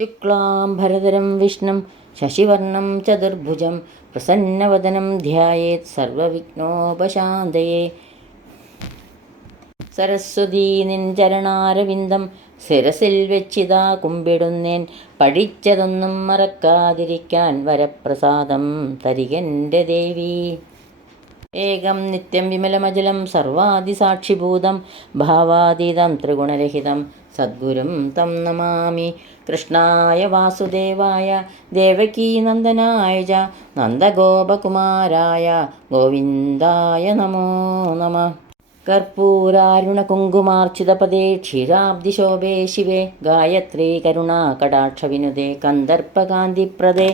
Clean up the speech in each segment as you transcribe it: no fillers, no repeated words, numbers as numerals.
ശുക്ലാംബരധരം വിഷ്ണും ശശിവർണം ചതുർഭുജം പ്രസന്നവദനം ധ്യായേത് സർവവിഘ്നോപശാന്തയേ. സരസ്വതീ നിൻ ചരണാരവിന്ദം ശിരസിൽ വെച്ചിതാ കുമ്പിടുന്നേൻ. പഠിച്ചതൊന്നും മറക്കാതിരിക്കാൻ വരപ്രസാദം തരികെൻ്റെ ദേവി. ഏകം നിത്യം വിമലമജലം സർവാദിസാക്ഷിഭൂതം ഭാവാതീതം ത്രിഗുണരഹിതം സദ്ഗുരും തം നമാമി. കൃഷ്ണായ വാസുദേവായ ദേവകീനന്ദനായ ച നന്ദഗോപകുമാരായ ഗോവിന്ദായ നമോ നമഃ. കർപ്പൂരാരുണകുങ്കുമാർച്ചിതപദേ ക്ഷീരാബ്ദിശോഭേ ശിവേ ഗായത്രീ കരുണാകടാക്ഷവിനുദേ കന്ദർപ്പകാന്തിപ്രദേ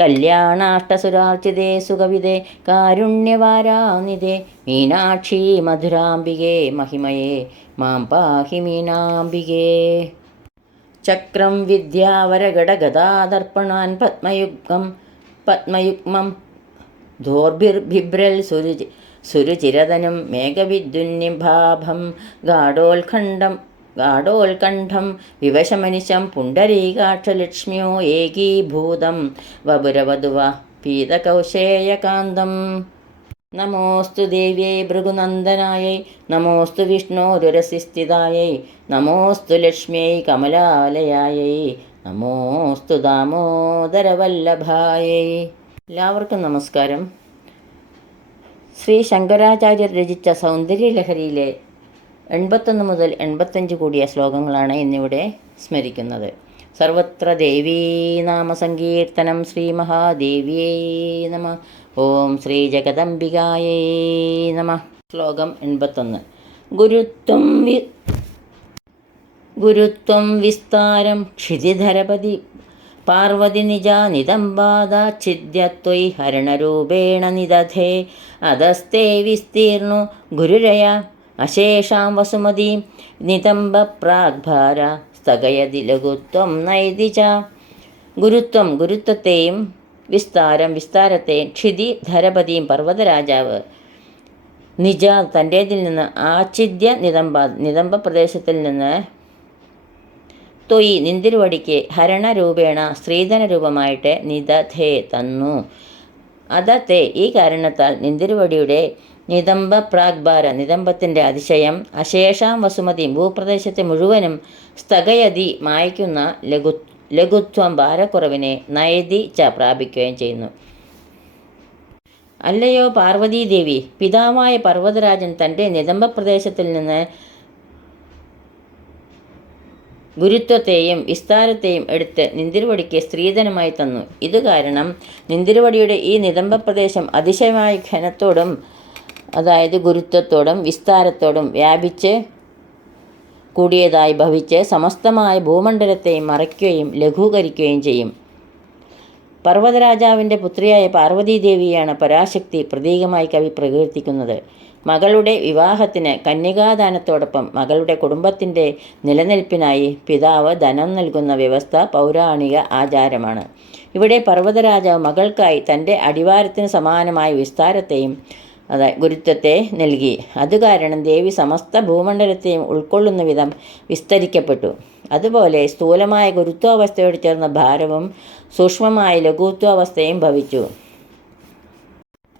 കല്യാണാഷ്ടസുരാർച്ചിതേ സുകവിദേ കാരുണ്യവാരാനിദേ മീനാക്ഷി മധുരാംബികേ മഹിമയേ മാം പാഹി മീനാംബികേ. ചക്രം വിദ്യാവരഗടഗദാദർപ്പണാൻ പത്മയുഗ്മം ധോർഭിർഭിബ്രൽ സുരുചിരതനും മേഘവിദ്യുന്നിഭാഭം ഗാഢോത്കണ്ഠം വിവശമനിശം പുണ്ടരീകാക്ഷലക്ഷ്മ്യോ ഏകീഭൂതം വപുരവധുവ പീതകൗശേയകാന്തം. നമോസ്തു ദേവ്യൈ ഭൃഗുനന്ദനായൈ നമോസ്തു വിഷ്ണോരുരസിസ്ഥിതായൈ നമോസ്തു ലക്ഷ്മ്യൈ കമലാലയായൈ നമോസ്തു ദാമോദരവല്ലഭായൈ. എല്ലാവർക്കും നമസ്കാരം. ശ്രീ ശങ്കരാചാര്യർ രചിച്ച സൗന്ദര്യലഹരിയിലെ 81 മുതൽ 85 കൂടിയ ശ്ലോകങ്ങളാണ് ഇന്നിവിടെ സ്മരിക്കുന്നത്. സർവത്ര ദേവീ നാമസങ്കീർത്തനം. ശ്രീ മഹാദേവ്യേ നമ. ഓം ശ്രീ ജഗദംബികായേ നമ. ശ്ലോകം 81. ഗുരുത്വം വിസ്താരം ക്ഷിതിധരപതി പാർവതി നിജാനിതംബാദാച്ഛിദ്യത്വയി ഹരണരൂപേണ നിദധേ അധസ്തേ വിസ്തീർണു ഗുരുരയ അശേഷാം വസുമതീം നിതംബപ്രാഗ്ഭാര സ്ഥഗയതി ലഘുത്വം നൈതി ച. ഗുരുത്വത്തെയും വിസ്താരത്തെയും ക്ഷിതി ധരപതിയും പർവ്വതരാജാവ് നിജ തൻ്റേതിൽ നിന്ന് ആച്ഛിദ്യ നിതംബ പ്രദേശത്തിൽ നിന്ന് തൊയ് നിന്തിരുവടിക്ക് ഹരണരൂപേണ സ്ത്രീധന രൂപമായിട്ട് നിദധേ തന്നു. അതത്തെ ഈ കാരണത്താൽ നിന്തിരുവടിയുടെ നിതംബ പ്രാഗ്ഭാര നിതംബത്തിൻ്റെ അതിശയം അശേഷാം വസുമതി ഭൂപ്രദേശത്തെ മുഴുവനും സ്ഥഗയതി മായ്ക്കുന്ന ലഘുത്വം ഭാരക്കുറവിനെ നയതി ച പ്രാപിക്കുകയും ചെയ്യുന്നു. അല്ലയോ പാർവതീദേവി, പിതാവായ പർവ്വതരാജൻ തൻ്റെ നിതംബ പ്രദേശത്തിൽ നിന്ന് ഗുരുത്വത്തെയും വിസ്താരത്തെയും എടുത്ത് നിന്തിരുവടിക്ക് സ്ത്രീധനമായി തന്നു. ഇതുകാരണം നിന്തിരുവടിയുടെ ഈ നിതംബ പ്രദേശം അതിശയമായ ഘനത്തോടും അതായത് ഗുരുത്വത്തോടും വിസ്താരത്തോടും വ്യാപിച്ച് കൂടിയതായി ഭവിച്ച് സമസ്തമായ ഭൂമണ്ഡലത്തെയും മറയ്ക്കുകയും ലഘൂകരിക്കുകയും ചെയ്യും. പർവ്വതരാജാവിൻ്റെ പുത്രിയായ പാർവതീദേവിയാണ് പരാശക്തി പ്രതീകമായി കവി പ്രകീർത്തിക്കുന്നത്. മകളുടെ വിവാഹത്തിന് കന്യകാദാനത്തോടൊപ്പം മകളുടെ കുടുംബത്തിൻ്റെ നിലനിൽപ്പിനായി പിതാവ് ധനം നൽകുന്ന വ്യവസ്ഥ പൗരാണിക ആചാരമാണ്. ഇവിടെ പർവ്വതരാജാവ് മകൾക്കായി തൻ്റെ അടിവാരത്തിന് സമാനമായ വിസ്താരത്തെയും ഗുരുത്വത്തെ നൽകി. അതുകാരണം ദേവി സമസ്ത ഭൂമണ്ഡലത്തെയും ഉൾക്കൊള്ളുന്ന വിധം വിസ്തരിക്കപ്പെട്ടു. അതുപോലെ സ്ഥൂലമായ ഗുരുത്വാവസ്ഥയോട് ചേർന്ന ഭാരവും സൂക്ഷ്മമായ ലഘുത്വാവസ്ഥയും ഭവിച്ചു.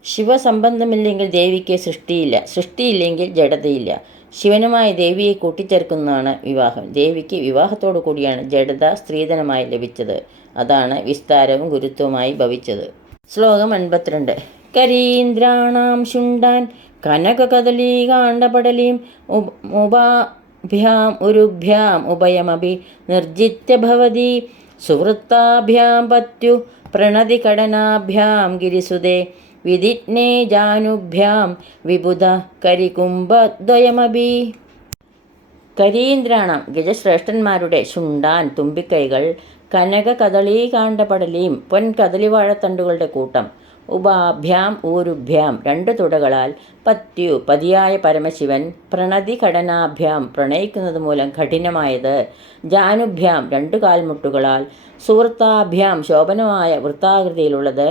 ശിവസംബന്ധമില്ലെങ്കിൽ ദേവിക്ക് സൃഷ്ടിയില്ല, സൃഷ്ടിയില്ലെങ്കിൽ ജഡതയില്ല. ശിവനുമായി ദേവിയെ കൂട്ടിച്ചേർക്കുന്നതാണ് വിവാഹം. ദേവിക്ക് വിവാഹത്തോടു കൂടിയാണ് ജഡത സ്ത്രീധനമായി ലഭിച്ചത്. അതാണ് വിസ്താരവും ഗുരുത്വവുമായി ഭവിച്ചത്. ശ്ലോകം 82. കരീന്ദ്രാണാം ശുണ്ഡാൻ കനകകദളീകാണ്ഡപടലീം ഉപാഭ്യാം ഉരുഭ്യാം ഉഭയമപി നിർജിത്യ ഭവതി സുവൃത്താഭ്യാം പത്യു പ്രണതികടനാഭ്യാം ഗിരിസുതേ വിധിജ്ഞേ ജാനുഭ്യാം വിബുധ കരികുംഭദ്വയമപി. കരീന്ദ്രാണം ഗജശ്രേഷ്ഠന്മാരുടെ ശുണ്ഡാൻ തുമ്പിക്കൈകൾ, കനക കദളീകാണ്ഡപടലീം പൊൻകദളിവാഴത്തണ്ടുകളുടെ കൂട്ടം, ഉപാഭ്യാം ഊരുഭ്യാം 2 തുടകളാൽ, പത്യു പതിയായ പരമശിവൻ, പ്രണതി ഘടനാഭ്യാം പ്രണയിക്കുന്നത് മൂലം കഠിനമായത്, ജാനുഭ്യാം 2 കാൽമുട്ടുകളാൽ, സുവൃത്താഭ്യാം ശോഭനമായ വൃത്താകൃതിയിലുള്ളത്,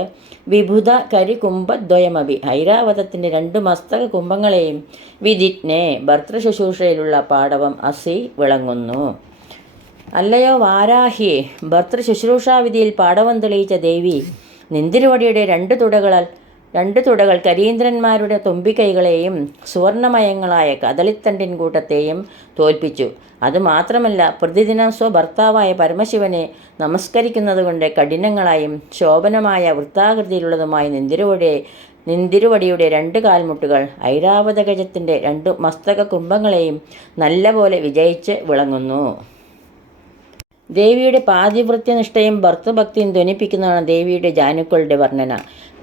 വിഭുധ കരികുംഭദ്വയമപി ഐരാവതത്തിൻ്റെ 2 മസ്തക കുംഭങ്ങളെയും, വിധിജ്ഞേ ഭർത്തൃശുശ്രൂഷയിലുള്ള പാടവം അസി വിളങ്ങുന്നു. അല്ലയോ വാരാഹിയെ, ഭർതൃശുശ്രൂഷാവിധിയിൽ പാടവം തെളിയിച്ച ദേവി, നിന്തിരുവടിയുടെ രണ്ട് തുടകൾ കരീന്ദ്രന്മാരുടെ തുമ്പിക്കൈകളെയും സുവർണമയങ്ങളായ കദളിത്തണ്ടിൻ കൂട്ടത്തെയും തോൽപ്പിച്ചു. അതുമാത്രമല്ല, പ്രതിദിനം സ്വഭർത്താവായ പരമശിവനെ നമസ്കരിക്കുന്നതുകൊണ്ട് കഠിനങ്ങളായും ശോഭനമായ വൃത്താകൃതിയിലുള്ളതുമായ നിന്തിരുവടിയുടെ രണ്ട് കാൽമുട്ടുകൾ ഐരാവതഗജത്തിൻ്റെ രണ്ട് മസ്തക കുംഭങ്ങളെയും നല്ലപോലെ വിജയിച്ച് വിളങ്ങുന്നു. ദേവിയുടെ പാതിവൃത്യനിഷ്ഠയും ഭർത്തൃഭക്തിയും ധ്വനിപ്പിക്കുന്നതാണ് ദേവിയുടെ ജാനുക്കളുടെ വർണ്ണന.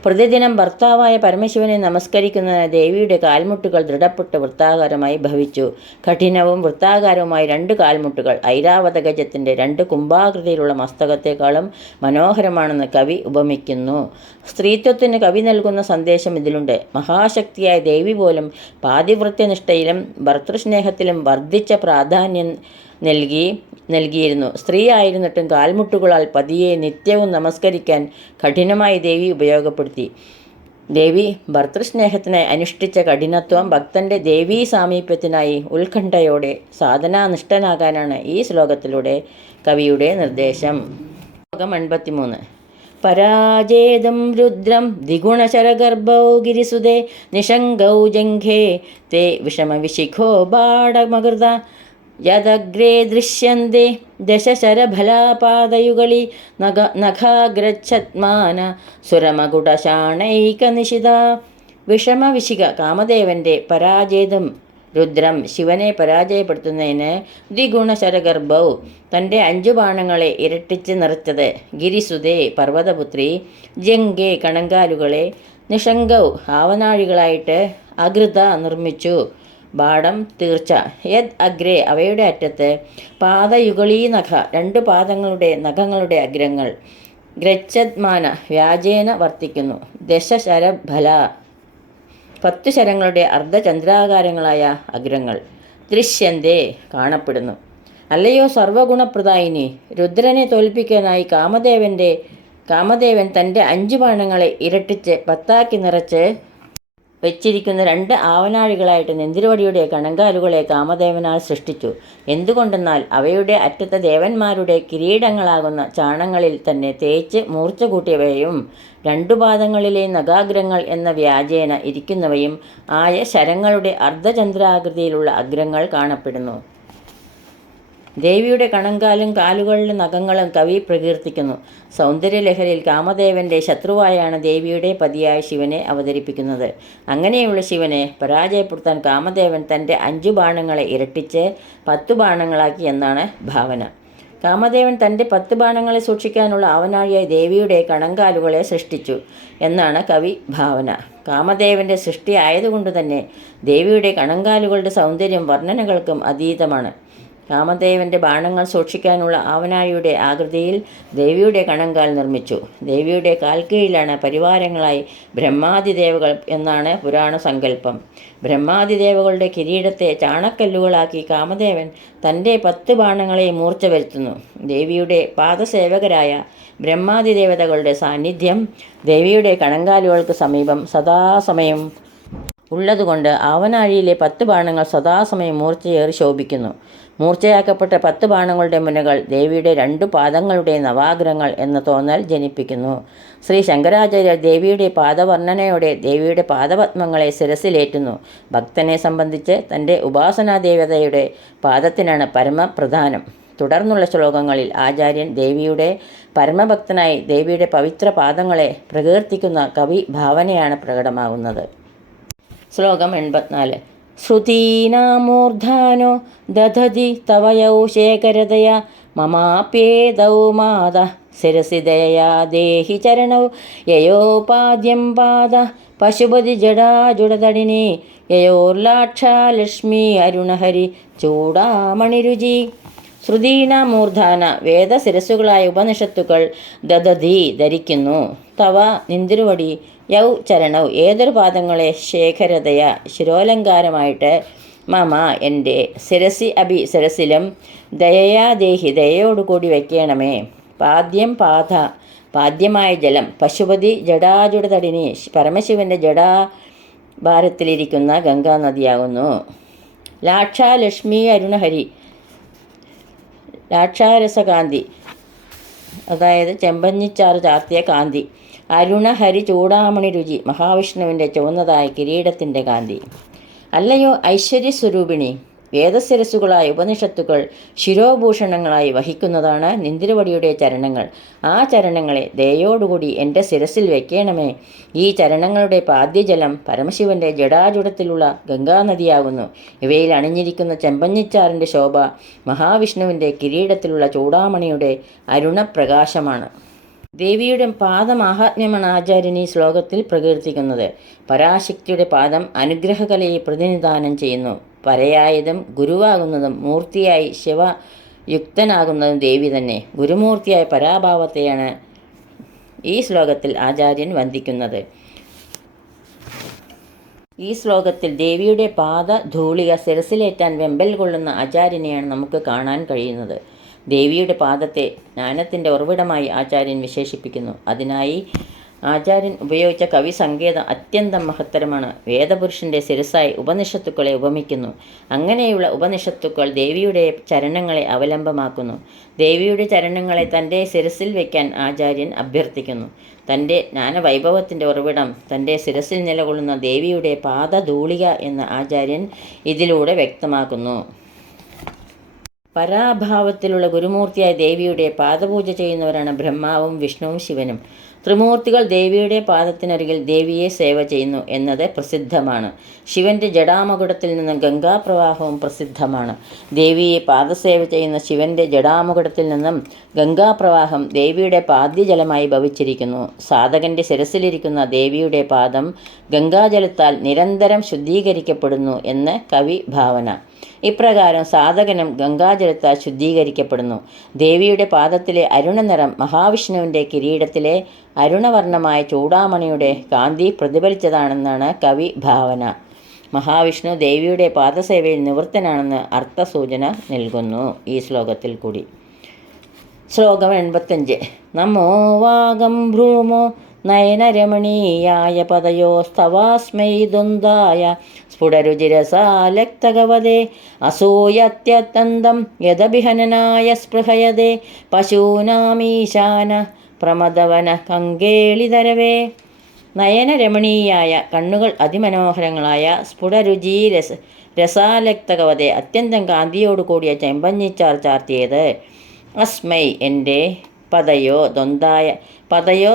പ്രതിദിനം ഭർത്താവായ പരമശിവനെ നമസ്കരിക്കുന്നതിന് ദേവിയുടെ കാൽമുട്ടുകൾ ദൃഢപ്പെട്ട് വൃത്താകാരമായി ഭവിച്ചു. കഠിനവും വൃത്താകാരവുമായ രണ്ട് കാൽമുട്ടുകൾ ഐരാവതഗജത്തിൻ്റെ രണ്ട് കുംഭാകൃതിയിലുള്ള മസ്തകത്തെക്കാളും മനോഹരമാണെന്ന് കവി ഉപമിക്കുന്നു. സ്ത്രീത്വത്തിന് കവി നൽകുന്ന സന്ദേശം ഇതിലുണ്ട്. മഹാശക്തിയായ ദേവി പോലും പാതിവൃത്യനിഷ്ഠയിലും ഭർതൃസ്നേഹത്തിലും വർദ്ധിച്ച പ്രാധാന്യം നൽകിയിരുന്നു. സ്ത്രീ ആയിരുന്നിട്ടും കാൽമുട്ടുകളാൽ പതിയെ നിത്യവും നമസ്കരിക്കാൻ കഠിനമായി ദേവി ഉപയോഗപ്പെടുത്തി. ദേവി ഭർതൃസ്നേഹത്തിനായി അനുഷ്ഠിച്ച കഠിനത്വം ഭക്തൻ്റെ ദേവീ സാമീപ്യത്തിനായി ഉത്കണ്ഠയോടെ സാധനാനിഷ്ഠനാകാനാണ് ഈ ശ്ലോകത്തിലൂടെ കവിയുടെ നിർദ്ദേശം. ശ്ലോകം 83. പരാജേതം രുദ്രം ദ്വിഗുണശരഗർഭൗ ഗിരിസുതേ നിഷംഗൗ ജംഘേ തേ വിഷമവിശിഖോ ബാടമകൃത യദഗ്രേ ദൃശ്യന്തെ ദശശരഫലാപാദയുഗളി നഖാഗ്രച്ഛത്മാന സുരമകുടശാണൈകനിശിത. വിഷമവിശിഖ കാമദേവൻ്റെ പരാജേതം രുദ്രം ശിവനെ പരാജയപ്പെടുത്തുന്നതിന് ദ്വിഗുണശരഗർഭൗ തൻ്റെ 5 ബാണങ്ങളെ ഇരട്ടിച്ച് നിറച്ചത്, ഗിരിസുതേ പർവ്വതപുത്രി, ജംഘേ കണങ്കാലുകളെ, നിഷംഗൗ ആവനാഴികളായിട്ട്, അകൃത നിർമ്മിച്ചു, ബാടം തീർച്ച, യദ് അഗ്രേ അവയുടെ അറ്റത്ത്, പാദയുഗളീ നഖ 2 പാദങ്ങളുടെ നഖങ്ങളുടെ അഗ്രങ്ങൾ, ഗ്രച്ഛദ്മാന വ്യാജേന വർത്തിക്കുന്നു, ദശശരഫല 10 ശരങ്ങളുടെ അർദ്ധചന്ദ്രാകാരങ്ങളായ അഗ്രങ്ങൾ, ദൃശ്യന്തേ കാണപ്പെടുന്നു. അല്ലയോ സർവഗുണപ്രദായിനി, രുദ്രനെ തോൽപ്പിക്കാനായി കാമദേവൻ തൻ്റെ 5 ബാണങ്ങളെ ഇരട്ടിച്ച് 10 നിറച്ച് വെച്ചിരിക്കുന്ന 2 ആവനാഴികളായിട്ട് നിന്തിരുവടിയുടെ കണങ്കാലുകളെ കാമദേവനാൽ സൃഷ്ടിച്ചു. എന്തുകൊണ്ടെന്നാൽ അവയുടെ അറ്റത്ത് ദേവന്മാരുടെ കിരീടങ്ങളാകുന്ന ചാണങ്ങളിൽ തന്നെ തേച്ച് മൂർച്ച കൂട്ടിയവയും 2 പാദങ്ങളിലെ നഖാഗ്രങ്ങൾ എന്ന വ്യാജേന ഇരിക്കുന്നവയും ആയ ശരങ്ങളുടെ അർദ്ധചന്ദ്രാകൃതിയിലുള്ള അഗ്രങ്ങൾ കാണപ്പെടുന്നു. ദേവിയുടെ കണങ്കാലും കാലുകളിലെ നഖങ്ങളും കവി പ്രകീർത്തിക്കുന്നു. സൗന്ദര്യലഹരിയിൽ കാമദേവൻ്റെ ശത്രുവായാണ് ദേവിയുടെ പതിയായ ശിവനെ അവതരിപ്പിക്കുന്നത്. അങ്ങനെയുള്ള ശിവനെ പരാജയപ്പെടുത്താൻ കാമദേവൻ തൻ്റെ 5 ബാണങ്ങളെ ഇരട്ടിച്ച് 10 ബാണങ്ങളാക്കി എന്നാണ് ഭാവന. കാമദേവൻ തൻ്റെ 10 ബാണങ്ങളെ സൂക്ഷിക്കാനുള്ള ആവനാഴിയായി ദേവിയുടെ കണങ്കാലുകളെ സൃഷ്ടിച്ചു എന്നാണ് കവി ഭാവന. കാമദേവൻ്റെ സൃഷ്ടി ആയതുകൊണ്ട് തന്നെ ദേവിയുടെ കണങ്കാലുകളുടെ സൗന്ദര്യം വർണ്ണനകൾക്കും അതീതമാണ്. കാമദേവൻ്റെ ബാണങ്ങൾ സൂക്ഷിക്കാനുള്ള ആവനാഴിയുടെ ആകൃതിയിൽ ദേവിയുടെ കണങ്കാൽ നിർമ്മിച്ചു. ദേവിയുടെ കാൽക്കീഴിലാണ് പരിവാരങ്ങളായി ബ്രഹ്മാദിദേവകൾ എന്നാണ് പുരാണ സങ്കല്പം. ബ്രഹ്മാദിദേവകളുടെ കിരീടത്തെ ചാണക്കല്ലുകളാക്കി കാമദേവൻ തൻ്റെ 10 ബാണങ്ങളെ മൂർച്ച വരുത്തുന്നു. ദേവിയുടെ പാദസേവകരായ ബ്രഹ്മാദിദേവതകളുടെ സാന്നിധ്യം ദേവിയുടെ കണങ്കാലുകൾക്ക് സമീപം സദാസമയം ഉള്ളതുകൊണ്ട് ആവനാഴിയിലെ 10 ബാണങ്ങൾ സദാസമയം മൂർച്ചയേറി ശോഭിക്കുന്നു. മൂർച്ചയാക്കപ്പെട്ട 10 ബാണങ്ങളുടെ മുനകൾ ദേവിയുടെ 2 പാദങ്ങളുടെ നവാഗ്രങ്ങൾ എന്ന തോന്നൽ ജനിപ്പിക്കുന്നു. ശ്രീ ശങ്കരാചാര്യർ ദേവിയുടെ പാദവർണ്ണനയോടെ ദേവിയുടെ പാദപത്മങ്ങളെ ശിരസിലേറ്റുന്നു. ഭക്തനെ സംബന്ധിച്ച് തൻ്റെ ഉപാസനാദേവതയുടെ പാദത്തിനാണ് പരമപ്രധാനം. തുടർന്നുള്ള ശ്ലോകങ്ങളിൽ ആചാര്യൻ ദേവിയുടെ പരമഭക്തനായി ദേവിയുടെ പവിത്ര പാദങ്ങളെ പ്രകീർത്തിക്കുന്ന കവി ഭാവനയാണ് പ്രകടമാകുന്നത്. ശ്ലോകം 84. ശ്രുതീനാമൂർധാനോ ദധതി തവയൗ ശേഖരതയ മമാപ്യേതൗ മാത ശിരസി ദയയാ ദേഹി ചരണൗ യയോപാദ്യം പാദ പശുപതി ജടാജുടതടിനി യയോർലാക്ഷാലക്ഷ്മി അരുണഹരി ചൂടാമണിരുചി. ശ്രുതീനാമൂർധാന വേദശിരസ്സുകളായ ഉപനിഷത്തുക്കൾ ദദതി ധരിക്കുന്നു. തവ നിന്തിരുവടി യൗ ചരണൗ ഏതൊരു പാദങ്ങളെ ശേഖരതയ ശിരോലങ്കാരമായിട്ട് മമ എൻ്റെ ശിരസി അഭി ശിരസിലും ദയയാ ദേഹി ദയയോടുകൂടി വയ്ക്കണമേ. പാദ്യം പാദ പാദ്യമായ ജലം പശുപതി ജടാജുടതടിനി പരമശിവൻ്റെ ജടാഭാരത്തിലിരിക്കുന്ന ഗംഗാനദിയാകുന്നു. ലാക്ഷാലക്ഷ്മി അരുണഹരി ലാക്ഷാരസകാന്തി, അതായത് ചെമ്പഞ്ഞിച്ചാറ് ചാർത്തിയ കാന്തി. അരുണഹരി ചൂടാമണി രുചി, മഹാവിഷ്ണുവിൻ്റെ ചുവന്നതായ കിരീടത്തിൻ്റെ കാന്തി. അല്ലയോ ഐശ്വര്യസ്വരൂപിണി, വേദശിരസ്സുകളായ ഉപനിഷത്തുക്കൾ ശിരോഭൂഷണങ്ങളായി വഹിക്കുന്നതാണ് നിന്തിരുവടിയുടെ ചരണങ്ങൾ. ആ ചരണങ്ങളെ ദയോടുകൂടി എൻ്റെ ശിരസിൽ വെക്കണമേ. ഈ ചരണങ്ങളുടെ പാദ്യജലം പരമശിവൻ്റെ ജടാജുടത്തിലുള്ള ഗംഗാനദിയാകുന്നു. ഇവയിൽ അണിഞ്ഞിരിക്കുന്ന ചെമ്പഞ്ഞിച്ചാറിൻ്റെ ശോഭ മഹാവിഷ്ണുവിൻ്റെ കിരീടത്തിലുള്ള ചൂടാമണിയുടെ അരുണപ്രകാശമാണ്. ദേവിയുടെ പാദമാഹാത്മ്യമാണ് ആചാര്യൻ ഈ ശ്ലോകത്തിൽ പ്രകീർത്തിക്കുന്നത്. പരാശക്തിയുടെ പാദം അനുഗ്രഹകലയെ പ്രതിനിധാനം ചെയ്യുന്നു. പരയായതും ഗുരുവാകുന്നതും മൂർത്തിയായി ശിവയുക്തനാകുന്നതും ദേവി തന്നെ. ഗുരുമൂർത്തിയായ പരാഭാവത്തെയാണ് ഈ ശ്ലോകത്തിൽ ആചാര്യൻ വന്ദിക്കുന്നത്. ഈ ശ്ലോകത്തിൽ ദേവിയുടെ പാദധൂളിക ശിരസിലേറ്റാൻ വെമ്പൽ കൊള്ളുന്ന ആചാര്യനെയാണ് നമുക്ക് കാണാൻ കഴിയുന്നത്. ദേവിയുടെ പാദത്തെ ജ്ഞാനത്തിൻ്റെ ഉറവിടമായി ആചാര്യൻ വിശേഷിപ്പിക്കുന്നു. അതിനായി ആചാര്യൻ ഉപയോഗിച്ച കവി സങ്കേതം അത്യന്തം മഹത്തരമാണ്. വേദപുരുഷൻ്റെ ശിരസായി ഉപനിഷത്തുക്കളെ ഉപമിക്കുന്നു. അങ്ങനെയുള്ള ഉപനിഷത്തുക്കൾ ദേവിയുടെ ചരണങ്ങളെ അവലംബമാക്കുന്നു. ദേവിയുടെ ചരണങ്ങളെ തൻ്റെ ശിരസിൽ വയ്ക്കാൻ ആചാര്യൻ അഭ്യർത്ഥിക്കുന്നു. തൻ്റെ ജ്ഞാനവൈഭവത്തിൻ്റെ ഉറവിടം തൻ്റെ ശിരസിൽ നിലകൊള്ളുന്ന ദേവിയുടെ പാദധൂളിക എന്ന് ആചാര്യൻ ഇതിലൂടെ വ്യക്തമാക്കുന്നു. പരാഭാവത്തിലുള്ള ഗുരുമൂർത്തിയായ ദേവിയുടെ പാദപൂജ ചെയ്യുന്നവരാണ് ബ്രഹ്മാവും വിഷ്ണുവും ശിവനും. ത്രിമൂർത്തികൾ ദേവിയുടെ പാദത്തിനരികിൽ ദേവിയെ സേവ ചെയ്യുന്നു എന്നത് പ്രസിദ്ധമാണ്. ശിവൻ്റെ ജടാമകുടത്തിൽ നിന്ന് ഗംഗാപ്രവാഹവും പ്രസിദ്ധമാണ്. ദേവിയെ പാദസേവ ചെയ്യുന്ന ശിവൻ്റെ ജടാമകുടത്തിൽ നിന്നും ഗംഗാപ്രവാഹം ദേവിയുടെ പാദ്യജലമായി ഭവിച്ചിരിക്കുന്നു. സാധകൻ്റെ ശിരസിലിരിക്കുന്ന ദേവിയുടെ പാദം ഗംഗാജലത്താൽ നിരന്തരം ശുദ്ധീകരിക്കപ്പെടുന്നു എന്ന് കവി ഭാവന. ഇപ്രകാരം സാധകനും ഗംഗാജലത്താൽ ശുദ്ധീകരിക്കപ്പെടുന്നു. ദേവിയുടെ പാദത്തിലെ അരുണനിറം മഹാവിഷ്ണുവിൻ്റെ കിരീടത്തിലെ അരുണവർണ്ണമായ ചൂടാമണിയുടെ കാന്തി പ്രതിഫലിച്ചതാണെന്നാണ് കവി ഭാവന. മഹാവിഷ്ണു ദേവിയുടെ പാദസേവയിൽ നിവൃത്തനാണെന്ന് അർത്ഥസൂചന നൽകുന്നു ഈ ശ്ലോകത്തിൽ കൂടി. ശ്ലോകം 85. നമോ വാഗം ഭ്രൂമോ നയനരമണീയായ പദയോസ്തവാസ്മൈ ദ്വന്ദ്വായ സ്ഫുടരുചിരസാലക്തകവദേ അസൂയത്യത്തന്തം യദഭിഹനനായ സ്പൃഹയതേ പശൂനാമീശാന പ്രമദവന കങ്കേളിതരവേ. നയനരമണീയായ, കണ്ണുകൾ അതിമനോഹരങ്ങളായ, സ്ഫുടരുചി രസാലക്തകവതെ, അത്യന്തം കാന്തിയോടു കൂടിയ ചെമ്പഞ്ഞിച്ചാർ ചാർത്തിയത്. അസ്മൈ, എൻ്റെ, പതയോ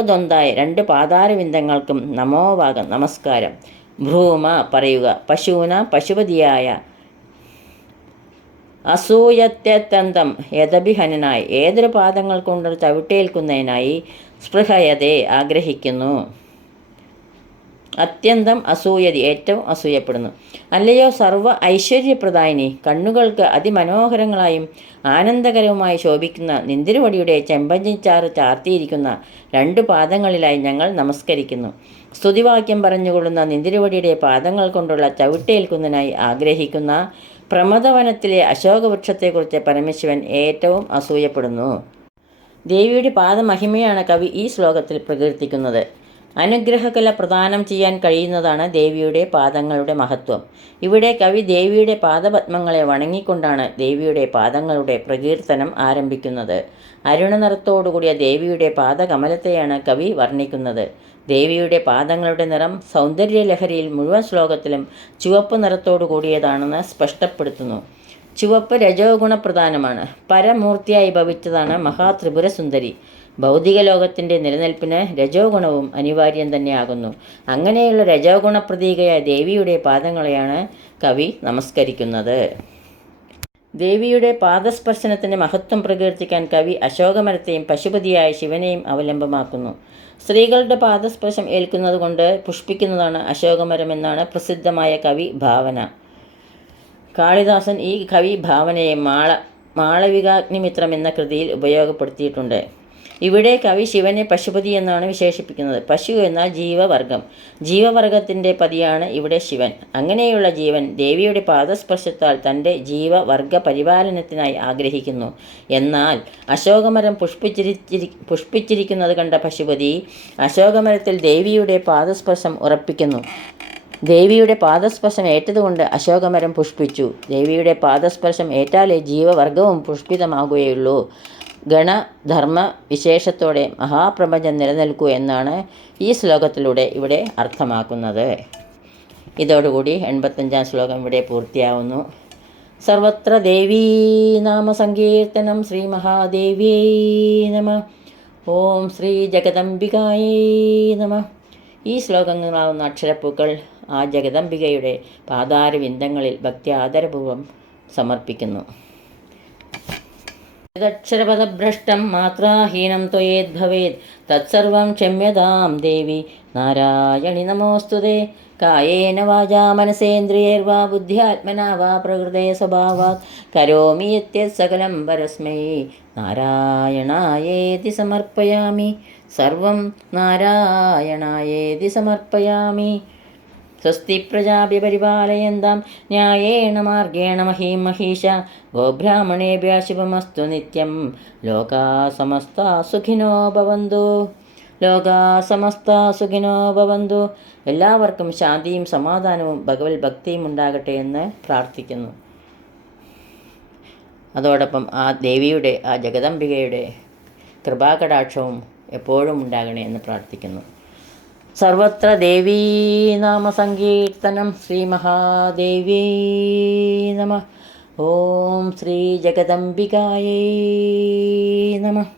ദ്വന്ദ്വായ രണ്ട് പാതാരവിന്ദങ്ങൾക്കും നമോവാകം നമസ്കാരം. ഭ്രൂമ പറയുക, പശൂന പശുപതിയായ, അസൂയത്യന്തം യദഭിഹനനായി ഏതൊരു പാദങ്ങൾ കൊണ്ട് ചവിട്ടേൽക്കുന്നതിനായി, സ്പൃഹയതേ ആഗ്രഹിക്കുന്നു, അത്യന്തം അസൂയതി ഏറ്റവും അസൂയപ്പെടുന്നു. അല്ലയോ സർവ്വ ഐശ്വര്യപ്രദായിനി, കണ്ണുകൾക്ക് അതിമനോഹരങ്ങളായും ആനന്ദകരവുമായി ശോഭിക്കുന്ന നിന്തിരുവടിയുടെ ചെമ്പഞ്ഞിച്ചാറ് ചാർത്തിയിരിക്കുന്ന രണ്ട് പാദങ്ങളിലായി ഞങ്ങൾ നമസ്കരിക്കുന്നു. സ്തുതിവാക്യം പറഞ്ഞുകൊള്ളുന്ന നിന്തിരുവടിയുടെ പാദങ്ങൾ കൊണ്ടുള്ള ചവിട്ടേൽക്കുന്നതിനായി ആഗ്രഹിക്കുന്ന പ്രമദവനത്തിലെ അശോകവൃക്ഷത്തെക്കുറിച്ച് പരമശിവൻ ഏറ്റവും അസൂയപ്പെടുന്നു. ദേവിയുടെ പാദമഹിമയാണ് കവി ഈ ശ്ലോകത്തിൽ പ്രകീർത്തിക്കുന്നത്. അനുഗ്രഹകല പ്രദാനം ചെയ്യാൻ കഴിയുന്നതാണ് ദേവിയുടെ പാദങ്ങളുടെ മഹത്വം. ഇവിടെ കവി ദേവിയുടെ പാദപത്മങ്ങളെ വണങ്ങിക്കൊണ്ടാണ് ദേവിയുടെ പാദങ്ങളുടെ പ്രകീർത്തനം ആരംഭിക്കുന്നത്. അരുണനിറത്തോടുകൂടിയ ദേവിയുടെ പാദകമലത്തെയാണ് കവി വർണ്ണിക്കുന്നത്. ദേവിയുടെ പാദങ്ങളുടെ നിറം സൗന്ദര്യലഹരിയിൽ മുഴുവൻ ശ്ലോകത്തിലും ചുവപ്പ് നിറത്തോടു കൂടിയതാണെന്ന് സ്പഷ്ടപ്പെടുത്തുന്നു. ചുവപ്പ് രജോഗുണപ്രധാനമാണ്. പരമൂർത്തിയായി ഭവിച്ചതാണ് മഹാത്രിപുരസുന്ദരി. ഭൗതിക ലോകത്തിൻ്റെ നിലനിൽപ്പിന് രജോ ഗുണവും അനിവാര്യം തന്നെയാകുന്നു. അങ്ങനെയുള്ള രജോ ഗുണപ്രതീകയായ ദേവിയുടെ പാദങ്ങളെയാണ് കവി നമസ്കരിക്കുന്നത്. ദേവിയുടെ പാദസ്പർശനത്തിൻ്റെ മഹത്വം പ്രകീർത്തിക്കാൻ കവി അശോകമരത്തെയും പശുപതിയായ ശിവനെയും അവലംബമാക്കുന്നു. സ്ത്രീകളുടെ പാദസ്പർശം ഏൽക്കുന്നത് കൊണ്ട് പുഷ്പിക്കുന്നതാണ് അശോകമരമെന്നാണ് പ്രസിദ്ധമായ കവി ഭാവന. കാളിദാസൻ ഈ കവി ഭാവനയെ മാളവികാഗ്നിമിത്രം എന്ന കൃതിയിൽ ഉപയോഗപ്പെടുത്തിയിട്ടുണ്ട്. ഇവിടെ കവി ശിവനെ പശുപതി എന്നാണ് വിശേഷിപ്പിക്കുന്നത്. പശു എന്നാൽ ജീവവർഗം. ജീവവർഗത്തിൻ്റെ പതിയാണ് ഇവിടെ ശിവൻ. അങ്ങനെയുള്ള ജീവൻ ദേവിയുടെ പാദസ്പർശത്താൽ തൻ്റെ ജീവവർഗ പരിപാലനത്തിനായി ആഗ്രഹിക്കുന്നു. എന്നാൽ അശോകമരം പുഷ്പിച്ചിരിക്കുന്നത് കണ്ട പശുപതി അശോകമരത്തിൽ ദേവിയുടെ പാദസ്പർശം ഉറപ്പിക്കുന്നു. ദേവിയുടെ പാദസ്പർശം ഏറ്റതുകൊണ്ട് അശോകമരം പുഷ്പിച്ചു. ദേവിയുടെ പാദസ്പർശം ഏറ്റാലേ ജീവവർഗവും പുഷ്പിതമാകുകയുള്ളൂ. ഗണധർമ്മ വിശേഷത്തോടെ മഹാപ്രപഞ്ചം നിലനിൽക്കൂ എന്നാണ് ഈ ശ്ലോകത്തിലൂടെ ഇവിടെ അർത്ഥമാക്കുന്നത്. ഇതോടുകൂടി 85-ാം ശ്ലോകം ഇവിടെ പൂർത്തിയാവുന്നു. സർവത്ര ദേവീ നാമസങ്കീർത്തനം. ശ്രീ മഹാദേവ്യൈ നമഃ. ഓം ശ്രീ ജഗദംബികായൈ നമഃ. ഈ ശ്ലോകങ്ങളാവുന്ന അക്ഷരപ്പൂക്കൾ ആ ജഗദംബികയുടെ പാതാരവിന്ദങ്ങളിൽ ഭക്തി ആദരപൂർവ്വം സമർപ്പിക്കുന്നു. യദക്ഷരപദഭ്രഷ്ടം മാത്രാഹീനം ത്വയേദ്ഭവേത് തത്സർവം ക്ഷമ്യതാം ദേവി നാരായണി നമോസ്തുതേ. കായേന വാചാ മനസേന്ദ്രിയൈർവാ ബുദ്ധ്യാത്മനാ വാ പ്രകൃതേ സ്വഭാവാത് കരോമി യദ്യത് സകലം പരസ്മൈ നാരായണായേതി സമർപ്പയാമി. സർവം നാരായണായേതി സമർപ്പയാമി. സ്വസ്തി പ്രജാഭ്യഃ പരിപാലയന്താം ന്യായേന മാർഗേണ മഹീം മഹീഷാ ഗോബ്രാഹ്മണേഭ്യഃ ശുഭമസ്തു നിത്യം. ലോകാ സമസ്താ സുഖിനോ ഭവന്തു. ലോകാ സമസ്താ സുഖിനോ ഭവന്തു. എല്ലാവർക്കും ശാന്തിയും സമാധാനവും ഭഗവത് ഭക്തിയും ഉണ്ടാകട്ടെ എന്ന് പ്രാർത്ഥിക്കുന്നു. അതോടൊപ്പം ആ ദേവിയുടെ, ആ ജഗദംബികയുടെ കൃപാകടാക്ഷവും എപ്പോഴും ഉണ്ടാകണേ എന്ന് പ്രാർത്ഥിക്കുന്നു. സർവത്ര ദേവീ നാമസങ്കീർത്തനം. ശ്രീ മഹാദേവ്യൈ നമഃ. ഓം ശ്രീ ജഗദംബികായൈ നമഃ.